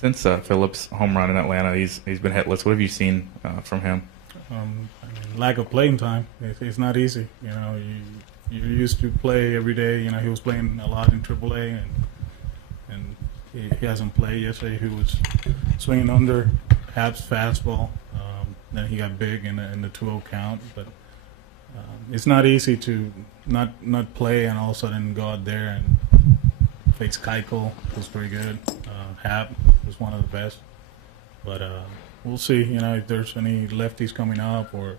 Since Phillips' home run in Atlanta, he's been hitless. What have you seen from him? I mean, lack of playing time. It's not easy. You know, you used to play every day. You know, he was playing a lot in AAA, and he hasn't played. Yesterday, he was swinging under Hab's fastball. Then he got big in the 2-0 count. But it's not easy to not play and all of a sudden go out there and face Keuchel, who's pretty good. Hab was one of the best. But we'll see. You know, if there's any lefties coming up or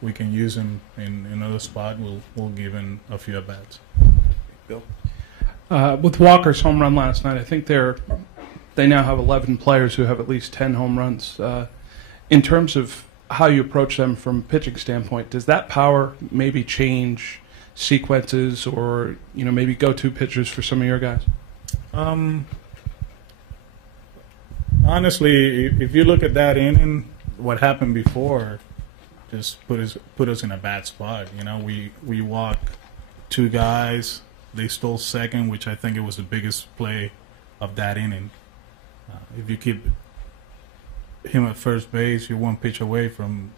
we can use him in another spot, we'll give him a few at bats. Bill? With Walker's home run last night, I think they now have 11 players who have at least 10 home runs. In terms of how you approach them from a pitching standpoint, does that power maybe change sequences or maybe go-to pitchers for some of your guys? Honestly, if you look at that inning, what happened before just put us in a bad spot. You know, we walked 2 guys. They stole second, which I think it was the biggest play of that inning. If you keep him at first base, you're one pitch away from,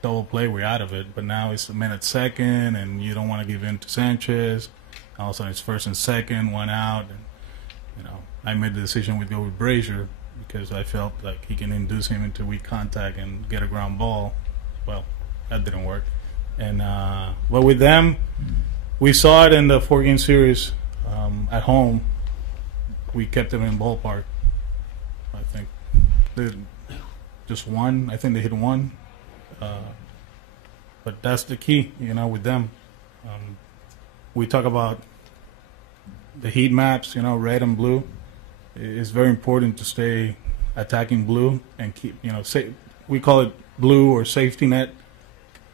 double play. We're out of it. But now it's a man at second, and you don't want to give in to Sanchez. All of a sudden, it's first and second, 1 out. And, I made the decision to go with Brazier because I felt like he can induce him into weak contact and get a ground ball. Well, that didn't work. And but with them, we saw it in the 4-game series at home. We kept them in ballpark. I think just one. I think they hit one. But that's the key, with them. We talk about the heat maps, red and blue. It's very important to stay attacking blue and keep, we call it blue or safety net.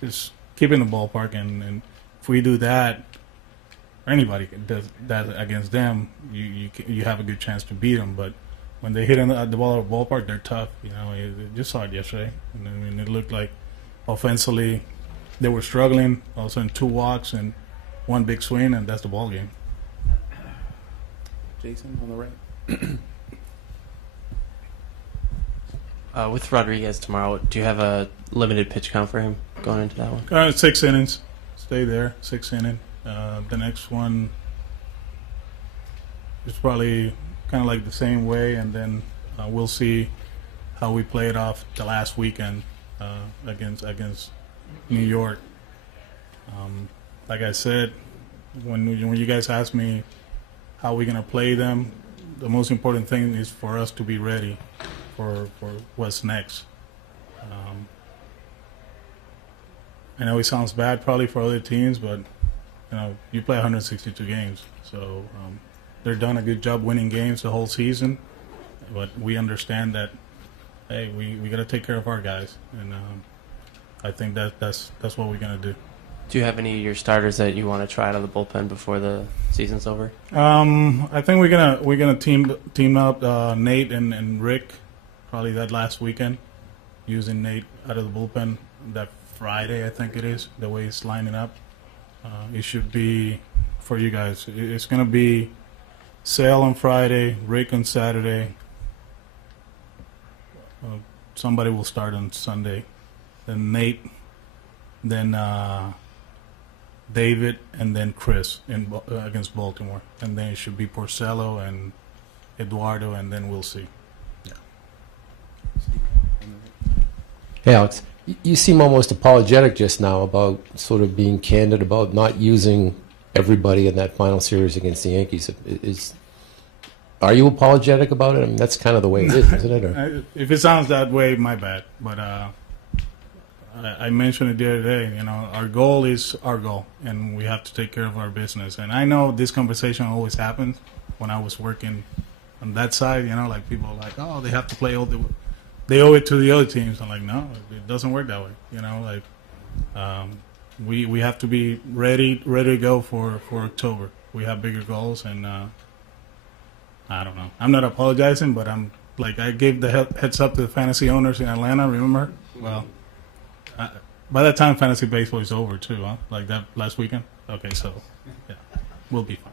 Just keeping the ballpark, and if we do that, or anybody does that against them, you have a good chance to beat them. But when they hit the ball at the ballpark, they're tough. You just saw it yesterday. I mean, it looked like offensively they were struggling. All of a sudden, 2 walks and 1 big swing, and that's the ball game. Jason on the right. With Rodriguez tomorrow, do you have a limited pitch count for him going into that one? 6 innings. Stay there, 6 inning. The next one is probably kind of like the same way, and then we'll see how we play it off the last weekend against New York. Like I said, when you guys ask me how we're gonna play them, the most important thing is for us to be ready for what's next. I know it sounds bad probably for other teams, but you play 162 games, so they're done a good job winning games the whole season. But we understand that, hey, we got to take care of our guys, and I think that's what we're gonna do. Do you have any of your starters that you want to try out of the bullpen before the season's over? I think we're gonna team up Nate and Rick, probably that last weekend, using Nate out of the bullpen that Friday, I think it is, the way it's lining up. It should be, for you guys, it's going to be Sale on Friday, Rick on Saturday. Somebody will start on Sunday. Then Nate, then David, and then Chris against Baltimore. And then it should be Porcello and Eduardo, and then we'll see. Yeah. Hey, Alex, you seem almost apologetic just now about sort of being candid about not using everybody in that final series against the Yankees. Are you apologetic about it? I mean, that's kind of the way it is, isn't it? Or? If it sounds that way, my bad. But I mentioned it the other day. Our goal is our goal, and we have to take care of our business. And I know this conversation always happens when I was working on that side. Like people are like, oh, they have to play they owe it to the other teams. I'm like, no, it doesn't work that way. We have to be ready to go for October. We have bigger goals, and I don't know. I'm not apologizing, but I gave the heads up to the fantasy owners in Atlanta. Remember? Well, by that time, fantasy baseball is over too, huh? Like that last weekend. Okay, so yeah, we'll be fine.